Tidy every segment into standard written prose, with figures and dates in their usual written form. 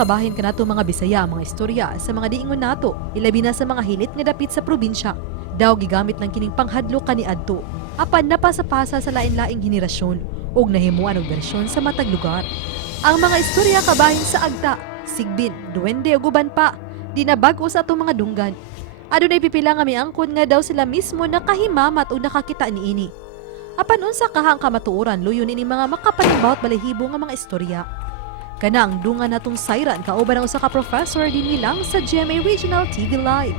kabahin ka nato mga Bisaya mga istorya sa mga diingon nato, ilabi na sa mga hilit nga dapit sa probinsya. Daw gigamit ng kining panghadlok kaniadto. Apan napasapasa sa lain-laing henerasyon ug nahimuan og bersyon sa matag lugar. Ang mga istorya kabahin sa agta, sigbin, duwende ug uban pa, di na bag-o sa atong mga dunggan. Adunay pipila nga miangkon nga daw sila mismo nakahimamat o nakakita niini. Apan unsa kahang kamatuoran luyon ini mga makapanibawat balahibo nga mga istorya. Kana ang dungan natong sayran kauban ang usa ka professor dinhi lang sa GMA Regional TV Live.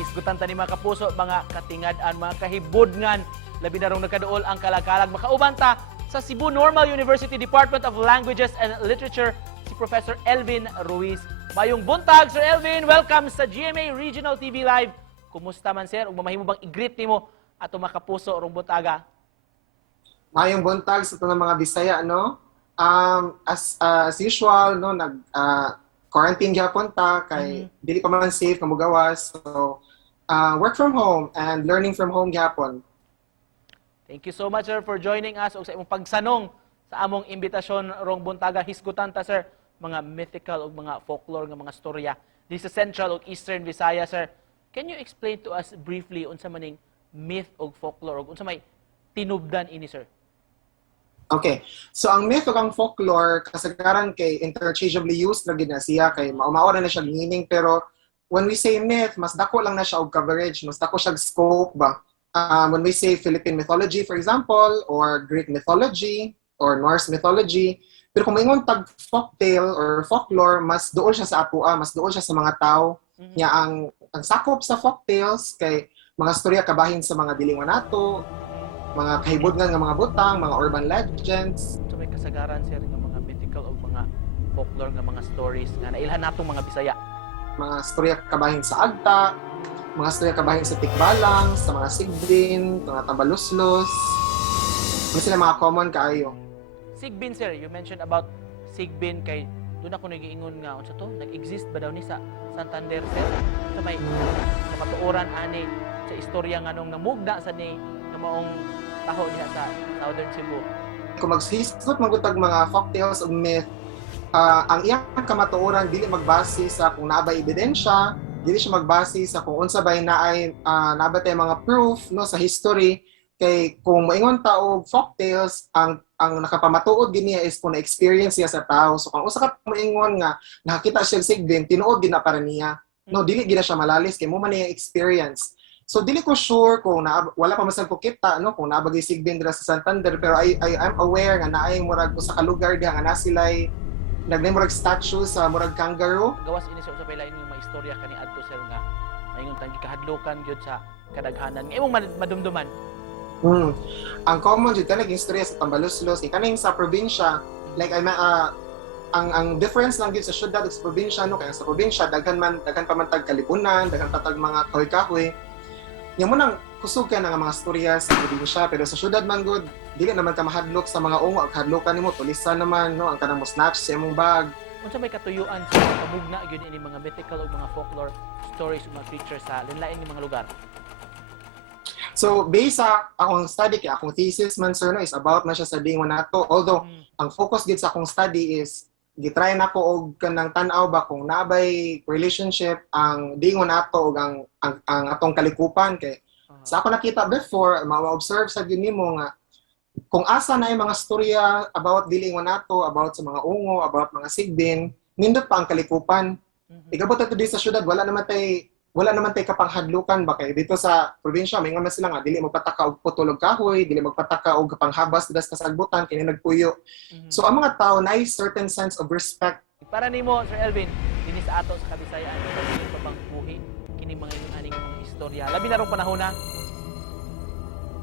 Isgutan ta ni mga kapuso, mga katingad-an, mga kahibudngan, labi na rong nagkaduol ang kalakalag. Makauban ta sa Cebu Normal University Department of Languages and Literature si Professor Elvin Ruiz. Mayong buntag, Sir Elvin. Welcome sa GMA Regional TV Live. Kumusta man, sir? Ug mamahimo bang i-greet nimo ato mga kapuso rong buntaga? Mayong buntag sa tanang mga Bisaya, no? As usual, no, quarantine gyapon ta kay dili pa man safe kamugawas. So work from home and learning from home gyapon. Thank you so much, sir, for joining us ug sa imong pagsanong sa among imbitasyon rong buntaga. Hisgutan ta, sir, mga mythical ug mga folklore nga mga storya di sa Central ug Eastern Visayas, sir. Can you explain to us briefly unsa maning myth ug folklore ug unsa may tinubdan ini, sir? Okay. So ang myth ug ang folklore kasagaran kay interchangeably used na gid na siya kay mao na siya meaning, pero when we say myth, mas dako lang na siya og coverage, mas dako siya scope ba. When we say Philippine mythology, for example, or Greek mythology, or Norse mythology, pero kung maingon tag folktale or folklore, mas duol siya sa atua, mas duol siya sa mga tao. Nya ang sakop sa folktales kay mga storya kabahin sa mga dilingan nato, mga kahibudngan nga mga butang, mga urban legends. So may kasagaran, sir, nga mga mythical o mga folklore nga mga stories nga nailhan natong mga Bisaya. Mga storya kabahin sa agta, mga storya kabahin sa tikbalang, sa mga sigbin, mga tambaluslos. Mga sila mga common kaayo. Sigbin, sir, you mentioned about Sigbin kay doon ako nag-iingon nga unsa to, nag-exist ba daw ni sa Santander, sir? Sa may kapatuoran ani sa istorya nga nung namugna sa ni nga maong taho diha sa Southern Cebu. Kung maghisgot magutag mga folktales o myth, ang iyang kamatuoran dili magbase sa kung naabay ebidensya, dili siya magbase sa kung unsa bay naay nabatay mga proof no sa history. Kay kung moingon ta og folktales, ang nakapamatuod giniya is kung na-experience siya sa tao. So kung usa ka moingon nga nakakita siya og sigbin, tinuod gid na para niya. No, dili gid na siya malalis kay mo man niya experience. So dili ko sure kung wala pa masag ko kita no kung naabagay sigbin dira sa Santander, pero I'm aware nga naay murag usa ka lugar diha nga na sila'y murag statue sa murag kangaroo. Gawas ini sa usapay lain yung mga istorya kani adto, sir, nga mayngon tang gikahadlokan gyud sa kadaghanan. Nga imong madumduman. Ang common jud kanang istorya sa Tambaluslos, kaning sa probinsya, like ang difference lang gyud sa syudad ug sa probinsya no, kay sa probinsya daghan pa man tag kalibunan, daghan pa tag mga kahoy-kahoy. Yang mo nang kusog ka nga mga storya sa probinsya, pero sa syudad man gud dili naman ka mahadlok sa mga ungo, ag hadlokan nimo tulisan naman no ang kanang mo snatch sa imong bag. Unsa may katuyuan sa kamugna gyud ini mga mythical ug mga folklore stories ug mga creatures sa lain-lain nga mga lugar? So based sa akong study, kay akong thesis man sir no, is about na siya sa dingon nato. Although ang focus gid sa akong study is gitry nako og kanang tan-aw ba kung naabay relationship ang dingon nato ug ang atong kalikupan. Kay sa ako nakita before, ma-observe sa gyud nimo nga kung asa na yung mga storya about dilingon nato, about sa mga ungo, about mga sigbin, nindot pa ang kalikupan. Igabot ato di sa syudad, wala naman tay kapanghadlukan ba kay dito sa probinsya may man sila nga dili magpataka og putol og kahoy, dili magpataka og kapanghabas das kasagbutan kini nagpuyo. So ang mga tao na certain sense of respect. Para nimo, Sir Elvin, dinhi sa ato sa Kabisayaan, ano pa bang buhi kini mga aning mga istorya labi na rong panahon na?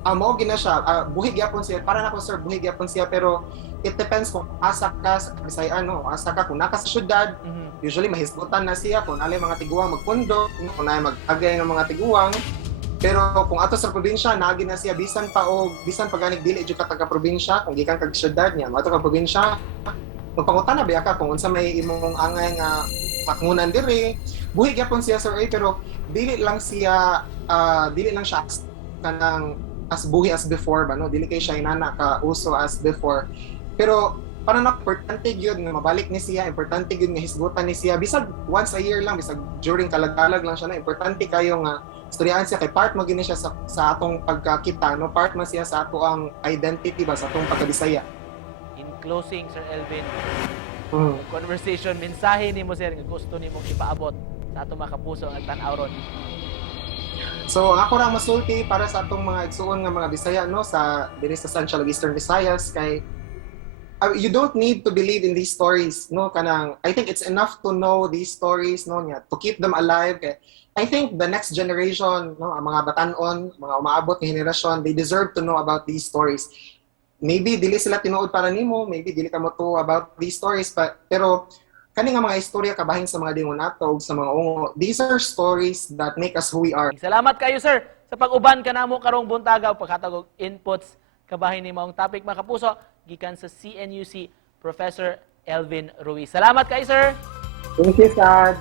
Mao gina siya, buhi gyapon siya, para nako sir, buhi gyapon siya, pero it depends kung asa ka sa Kabisayaan no, asa ka kung naka sa syudad. Usually mahisgutan na siya kung alay mga tiguang magpundo, kung alay mag-agay ng mga tiguang. Pero kung ato sa probinsya, naagi na siya bisan pa ganig dili jud ka taga probinsya, kung gikan kag syudad niya, ato ka probinsya, magpangutan na biya ka kung unsa may imong angay nga patngunan diri. Buhi gyapon siya sir, pero dili lang siya kanang as buhi as before ba no, dili kay siya inana ka uso as before. Pero para na importante gyud nga mabalik ni siya, importante gyud nga hisgutan ni siya bisag once a year lang, bisag during kalagalag lang siya na importante kayo nga istoryahan siya kay part mo gini siya sa atong pagkakita, no, part man siya sa ato ang identity ba sa atong pagkabisaya. In closing, Sir Elvin, Mm. conversation, mensahe ni mo, sir, nga gusto ni mong ipaabot sa atong mga kapuso ang tan-awron. So ako ra masulti para sa atong mga igsuon nga mga Bisaya, no, sa diri sa Central ug Eastern Visayas kay you don't need to believe in these stories, no, kanang I think it's enough to know these stories, no, nya to keep them alive. Kay I think the next generation, no, ang mga batan-on, mga umaabot nga henerasyon, they deserve to know about these stories. Maybe dili sila tinuod para nimo, maybe dili ka mo to about these stories, pero kani nga mga istorya kabahin sa mga dingon nato ug sa mga ungo, these are stories that make us who we are. Salamat kayo, sir, sa pag-uban ka namo karong buntaga o paghatag og inputs kabahin ni maong topic, mga kapuso, gikan sa CNUC Professor Elvin Ruiz. Salamat kayo, sir. Thank you, Sad.